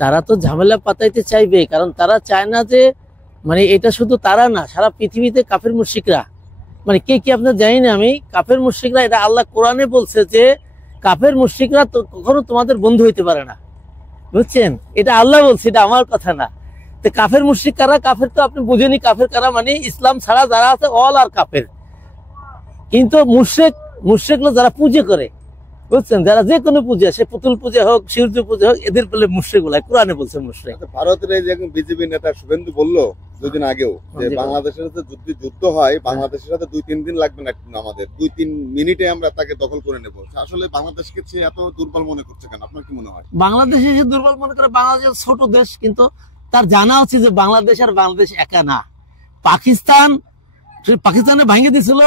তারা তো ঝামেলা পাতাইতে চাইবে, কারণ তারা চায় না যে মানে এটা শুধু তারা না, সারা পৃথিবীতে কাফের মুশরিকরা, মানে কে কি আপনার জানি না আমি, কাফের মুশরিকরা, এটা আল্লাহ কোরআনে বলছে যে কাফের মুশরিকরা তো কখনো তোমাদের বন্ধু হইতে পারে না, বুঝছেন? এটা আল্লাহ বলছে, এটা আমার কথা না। তো কাফের মুশরিক কারা? কাফের তো আপনি বুঝেনি কাফের কারা, মানে ইসলাম ছাড়া যারা আছে অল আর কাফের। কিন্তু মুশরিকরা যারা পুজো করে, বুঝছেন, যারা যে কোনো পূজা, সে পুতুল পূজা হোক, সূর্য পূজা হোক, এদের বলে মুশরিক বলে, কোরআনে বলছে মুশরিক। ভারতের এই যে বিজেপি নেতা শুভেন্দু বললো দুদিন আগেও যে বাংলাদেশের সাথে যুদ্ধ হয়, বাংলাদেশের সাথে 2-3 দিন লাগবে না, আমাদের 2-3 মিনিটে আমরা তাকে দখল করে নেব। আসলে বাংলাদেশকে সে এত দুর্বল মনে করছে কেন, আপনার কি মনে হয়? বাংলাদেশে সে দুর্বল মনে করে, বাংলাদেশ ছোট দেশ, কিন্তু তার জানা উচিত যে বাংলাদেশ আর বাংলাদেশ একা না। পাকিস্তানে ভাঙে দিয়েছিল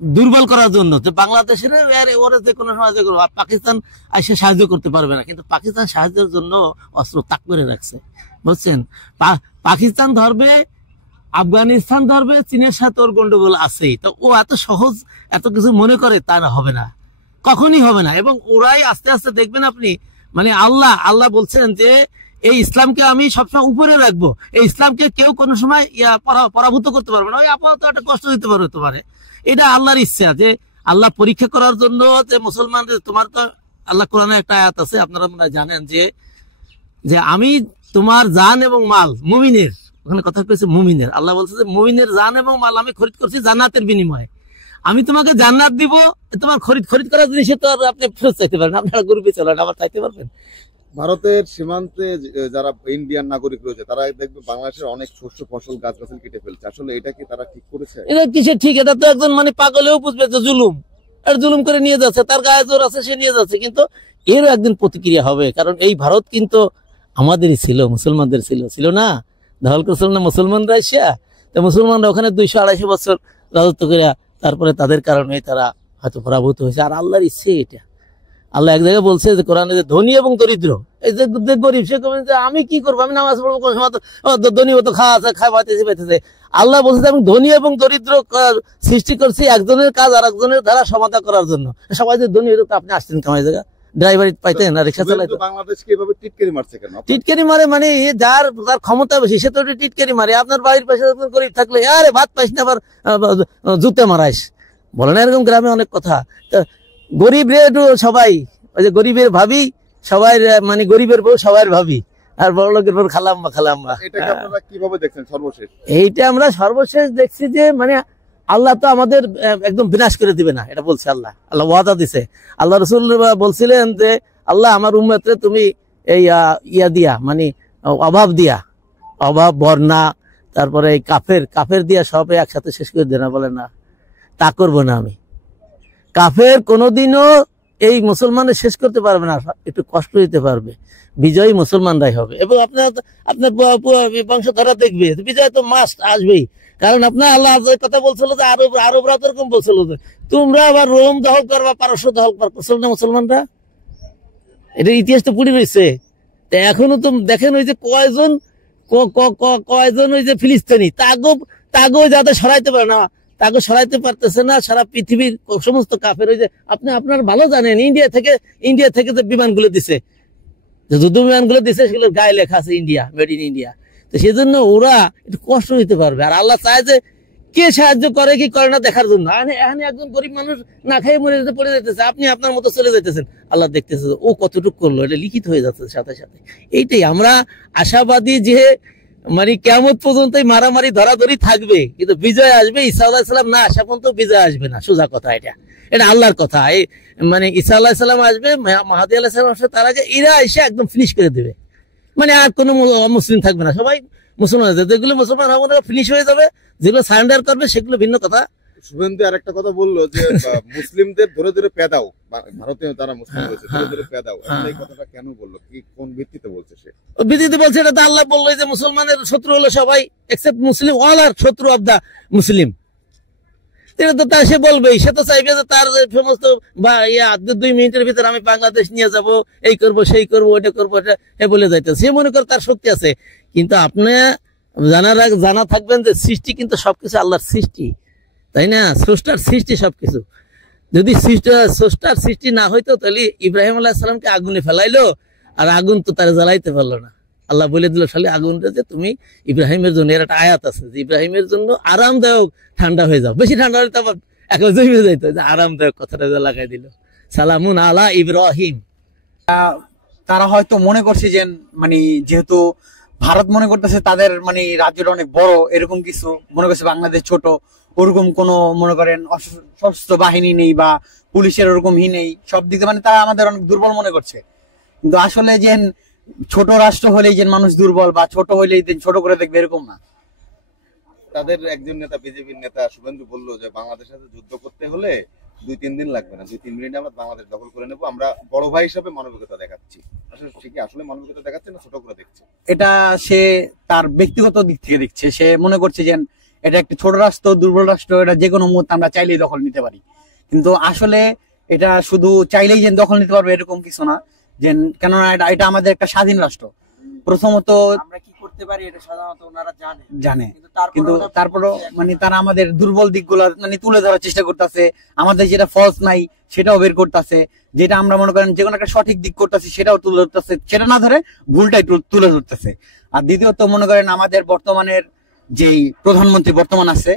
দুর্বল করার জন্য, যে বাংলাদেশের ওরা যে কোনো সাহায্য করবে, আর পাকিস্তান এসে সাহায্য করতে পারবে না, কিন্তু পাকিস্তান সাহায্যের জন্য অস্ত্র তাক করে রাখছে, বুঝছেন? পাকিস্তান ধরবে, আফগানিস্তান ধরবে, চীনের সাথে ওর গন্ডগোল আছেই, তো ও এত সহজ এত কিছু মনে করে তা না, হবে না, কখনই হবে না। এবং ওরাই আস্তে আস্তে দেখবেন আপনি, মানে আল্লাহ বলছেন যে এই ইসলামকে আমি সবসময় উপরে রাখবো, এই ইসলামকে কেউ কোনো সময় পরাভূত করতে পারবে না। ওই আপাতত একটা কষ্ট দিতে পারে, এটা আল্লাহর ইচ্ছা, যে আল্লাহ পরীক্ষা করার জন্য, যে মুসলমানদের, তোমার তো আল্লাহ কোরআনে একটা আয়াত আছে, আপনারা মনে জানেন, যে আমি তোমার জান এবং মাল, মুমিনের, ওখানে কথা কইছে মুমিনের, আল্লাহ বলছে যে মুমিনের জান এবং মাল আমি খরিদ করছি জান্নাতের বিনিময়ে, আমি তোমাকে জান্নাত দিব, তোমার খরিদ করার জিনিস তো আর আপনি ফেরত চাইতে পারেন, আপনারা গরিবে চলেন আবার চাইতে পারবেন। ভারতের সীমান্তে যারা ইন্ডিয়ান নাগরিক রয়েছে, তারা দেখবে বাংলাদেশের অনেক শস্য ফসল গাছ-গাছালি কেটে ফেলছে, আসলে এটা কি তারা ঠিক করেছে? এটা কিসের ঠিক? এটা তো একজন মানে পাগলেও বুঝবে যে জুলুম করে নিয়ে যাচ্ছে, তার গায়ে জোর আছে, সে নিয়ে যাচ্ছে, কিন্তু এরও একদিন প্রতিক্রিয়া হবে, কারণ এই ভারত কিন্তু আমাদেরই ছিল, মুসলমানদের ছিল না, দখল করেছিল না মুসলমানরা এসে, তো মুসলমানরা ওখানে 200-250 বছর রাজত্ব করে, তারপরে তাদের কারণে তারা হয়তো পরাভূত হয়েছে। আর আল্লাহর ইচ্ছে এটা, আল্লাহ এক জায়গায় বলছে যে কোরআনে, যে ধনী এবং দরিদ্র, এই যে গরিব, সে আমি কি করবো, আমি নামাজ পড়বো, কোন সময় ধনী মতো পাইতেছে। আল্লাহ বলছে যে আমি ধনী এবং দরিদ্র সৃষ্টি করছি একজনের কাজ আর একজনের দ্বারা সমাধা করার জন্য। সবাই যে ধনী হতো, আপনি আসতেন কামাই জায়গা, ড্রাইভার পাইতেন না, রিক্সা চালাইতেন। বাংলাদেশকে এভাবে টিটকারি মারছে কেন? টিটকারি মারে মানে যার ক্ষমতা বেশি সে তো টিটকারি মারে। আপনার বাড়ির পাশে গরিব থাকলে, আরে ভাত পাইস না, আবার জুতে মারাইস, বলে না এরকম গ্রামে অনেক কথা। গরিব রে সবাই, ওই যে গরিবের ভাবি সবাই, মানে গরিবের বউ সবার ভাবি, আর বড় লোকের বউ খালাম্মা। এটাকে আপনারা কিভাবে দেখছেন সর্বশেষ? এইটা আমরা সর্বশেষ দেখছি যে মানে আল্লাহ তো আমাদের একদম বিনাশ করে দিবে না, এটা বলছে আল্লাহ ওয়াদা দিছে। আল্লাহ রসুল বলছিলেন যে আল্লাহ আমার উম্মতরে তুমি এই ইয়া দিয়া, মানে অভাব বন্যা, তারপরে এই কাফের দিয়া সব একসাথে শেষ করে দেনা, বলে না, তা করবো না আমি। কাফের কোনোদিনও এই মুসলমানের শেষ করতে পারবে না, একটু কষ্ট দিতে পারবে, বিজয়ী মুসলমানরাই হবে। এবং আপনার বংশধারা দেখবে বিজয় তো মাস্ট আসবেই, কারণ আপনার আল্লাহ কথা বলছিল যে আরবরা তো এরকম বলছিল যে তোমরা আবার রোম দখল করবা, পারস্য দখল করছিল না মুসলমানরা, এটা ইতিহাস তো পুড়ে রয়েছে। এখনো তো দেখেন ওই যে কয়জন ওই যে ফিলিস্তিনি, তাগো যাতে সরাইতে পারে না, তাকে সরাইতে পারতেছে না সারা পৃথিবীর সমস্ত কাফের। ওই যে আপনার ভালো জানেন, ইন্ডিয়া থেকে যে বিমানগুলো দিছে, যে যুদ্ধ বিমানগুলো দিছে, সেগুলোর গায়ে লেখা আছে ইন্ডিয়া, মেড ইন ইন্ডিয়া। তো সেই জন্য ওরা একটু কষ্ট দিতে পারবে। আর আল্লাহ চায় যে কে সাহায্য করে কি করে না দেখার জন্য। এখানে একজন গরিব মানুষ না খেয়ে মরে যেতে পড়ে যেতেছে, আপনি আপনার মতো চলে যেতেছেন, আল্লাহ দেখতেছে ও কতটুকু করলো, এটা লিখিত হয়ে যাচ্ছে সাথে সাথে। এইটাই আমরা আশাবাদী যে মানে কিয়ামত পর্যন্ত মারামারি ধরাধরি থাকবে, কিন্তু বিজয় আসবে। ঈসা আলাইহিস সালাম না আসা পর্যন্ত বিজয় আসবে না, সোজা কথা। এটা আল্লাহর কথা। এই মানে ঈসা আলাইহিস সালাম আসবে, মাহদী আলাইহিস সালাম আসবে, তার আগে এরা এসে একদম ফিনিশ করে দেবে, মানে আর কোনো মুসলিম থাকবে না, সবাই মুসলমান হয়ে যাবে। যেগুলো মুসলমান হবে না ফিনিশ হয়ে যাবে, যেগুলো সারেন্ডার করবে সেগুলো ভিন্ন কথা। শুভেন্দু আর একটা কথা বললো যে মুসলিমদের ধরে ধরে পেদাও, ভারতীয় যারা মুসলিম রয়েছে ধরে ধরে পেদাও, এই কথাটা কেন বললো, কি কোন ভিত্তিতে বলছে? সে ভিত্তিতে বলছে, এটা তো আল্লাহ বললো যে মুসলমানের শত্রু হলো সবাই এক্সেপ্ট মুসলিম, অল আর শত্রু অব দা মুসলিম। এটা তো তার সে বলবেই, সে তো চাইবে যে তার সমস্ত 2 মিনিটের ভিতরে আমি বাংলাদেশ নিয়ে যাব, এই করব সেই করবো ওইটা করবো, এটা বলে যাইতে। সে মনে করে তার শক্তি আছে, কিন্তু আপনি জানা থাকবেন যে সৃষ্টি কিন্তু সবকিছু আল্লাহর সৃষ্টি, তাই না? স্রষ্টার সৃষ্টি সবকিছু। যদি স্রষ্টার সৃষ্টি না হইতো তাহলে ইব্রাহিম আলাইহিস সালামকে আগুনে ফেলাইলো, আর আগুন তো তারা জ্বালাইতে পারলো না। আল্লাহ বলে দিল শালি আগুনটা যে তুমি ইব্রাহিমের জন্য, এর একটা আয়াত আছে যে ইব্রাহিমের জন্য আরামদায়ক ঠান্ডা হয়ে যাও, বেশি ঠান্ডা হলে তো আবার একেবারে জমে যাইতো, যে আরামদায়ক কথাটা লাগাই দিল, সালামুন আলা ইব্রাহিম। তারা হয়তো মনে করছে যে মানে যেহেতু ভারত মনে করতেছে তাদের মানে রাজ্যটা অনেক বড়, এরকম কিছু মনে করছে বাংলাদেশ ছোট, ওরকম কোন মনে করেন সশস্ত্র বাহিনী নেই বা পুলিশের ওরকম নেই, সব দিকে মানে তারা আমাদের অনেক দুর্বল মনে করছে। কিন্তু আসলে যে ছোট রাষ্ট্র হলেই যে মানুষ দুর্বল বা ছোট হইলেই ছোট করে দেখবে এরকম না। তাদের একজন নেতা, বিজেপির নেতা শুভেন্দু বললো যে বাংলাদেশের সাথে যুদ্ধ করতে হলে 2-3 দিন লাগবে না, 2-3 মিনিটে আমরা বাংলাদেশ দখল করে নেবো, আমরা বড় ভাই হিসাবে মানবিকতা দেখাচ্ছি। আসলে ঠিকই আসলে মানবিকতা দেখাচ্ছে না ছোট করে দেখছে? এটা সে তার ব্যক্তিগত দিক থেকে দেখছে, সে মনে করছে যে এটা একটা ছোট রাষ্ট্র, দুর্বল রাষ্ট্র, এটা যে কোনো মুহূর্তে আমরা চাইলেই দখল নিতে পারি। কিন্তু আসলে এটা শুধু চাইলেই যে দখল নিতে পারবে এরকম কিছু না, যে কেননা এটা আমাদের একটা স্বাধীন রাষ্ট্র। প্রথমত আমরা কি করতে পারি এটা সাধারণত ওনারা জানে, কিন্তু তারপরও মানে তারা আমাদের দুর্বল দিকগুলো মানে তুলে ধরার চেষ্টা করতেছে, আমাদের যেটা ফলস নাই সেটাও বের করতেছে, যেটা আমরা মনে করেন যে কোনো একটা সঠিক দিক করতেছি সেটাও তুলে ধরতেছে, সেটা না ধরে ভুলটাই তুলে ধরতেছে। আর দ্বিতীয়ত মনে করেন আমাদের বর্তমানের যেই প্রধানমন্ত্রী বর্তমান আছে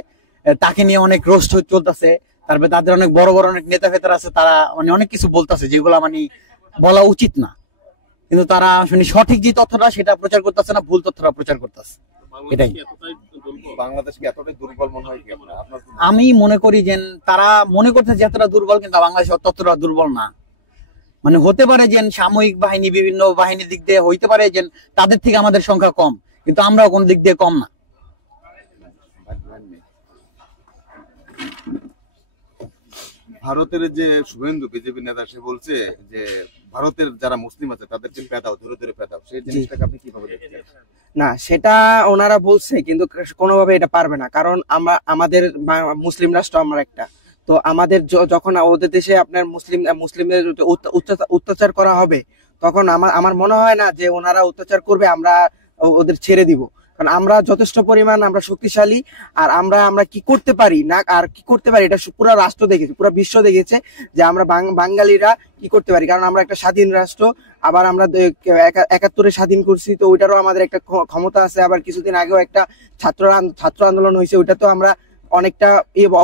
তাকে নিয়ে অনেক রোস্ট চলতেছে, তারপরে তাদের অনেক বড় বড় অনেক নেতা ফেতার আছে, তারা মানে অনেক কিছু বলতেছে যেগুলা মানে বলা উচিত না, কিন্তু তারা আসলে সঠিক যে তথ্যটা সেটা প্রচার করতেছে না, ভুল তথ্যটা প্রচার করতেছে। এটাই বাংলাদেশকে এতটাই দুর্বল মনে হয় কি আপনার? আমি মনে করি যে তারা মনে করছে যে এতটা দুর্বল, কিন্তু বাংলাদেশ ততটা দুর্বল না। মানে হতে পারে যে সাময়িক বাহিনী, বিভিন্ন বাহিনীর দিক দিয়ে হইতে পারে যে তাদের থেকে আমাদের সংখ্যা কম, কিন্তু আমরাও কোন দিক দিয়ে কম না। ভারতের যে শুভেন্দু বিজেপি নেতা, সে বলছে যে ভারতের যারা মুসলিম আছে তাদেরকে পেদাও, ধরে ধরে পেদাও, সেই জিনিসটাকে আপনি কিভাবে দেখছেন? না, সেটা ওনারা বলছে, কিন্তু কোনোভাবে এটা পারবে না, কারণ আমাদের মুসলিম রাষ্ট্র আমরা একটা, তো আমাদের যখন ওদের দেশে আপনার মুসলিমদের অত্যাচার করা হবে, তখন আমার মনে হয় না যে ওনারা অত্যাচার করবে আমরা ওদের ছেড়ে দিব, কারণ আমরা যথেষ্ট পরিমাণ আমরা শক্তিশালী, আর আমরা কি করতে পারি না আর কি করতে পারি এটা পুরো রাষ্ট্র দেখেছে, পুরো বিশ্ব দেখেছে যে আমরা বাঙালিরা কি করতে পারি, কারণ আমরা একটা স্বাধীন রাষ্ট্র, আবার আমরা 71 স্বাধীন করছি, তো ওইটারও আমাদের একটা ক্ষমতা আছে। আবার কিছুদিন আগেও একটা ছাত্র আন্দোলন হয়েছে, ওইটা তো আমরা অনেকটা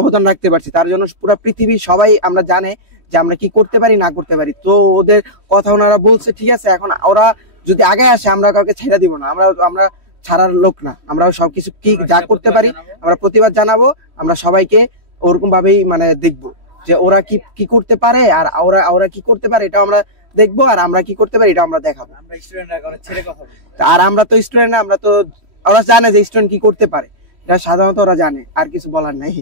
অবদান রাখতে পারছি, তার জন্য পুরো পৃথিবী সবাই আমরা জানে যে আমরা কি করতে পারি না করতে পারি। তো ওদের কথা ওনারা বলছে, ঠিক আছে, এখন ওরা যদি আগে আসে আমরা কাউকে ছেড়ে দিব না, আমরা ছাড়ার লোক না, আমরা সবকিছু কি যা করতে পারি আমরা প্রতিবাদ জানাবো, আমরা সবাইকে ওরকম ভাবেই মানে দেখবো যে ওরা কি করতে পারে, আর ওরা কি করতে পারে এটাও আমরা দেখবো, আর আমরা কি করতে পারি এটা আমরা দেখাবো। আর আমরা তো স্টুডেন্ট না, আমরা তো ওরা জানে যে স্টুডেন্ট কি করতে পারে, এটা সাধারণত ওরা জানে, আর কিছু বলার নাই।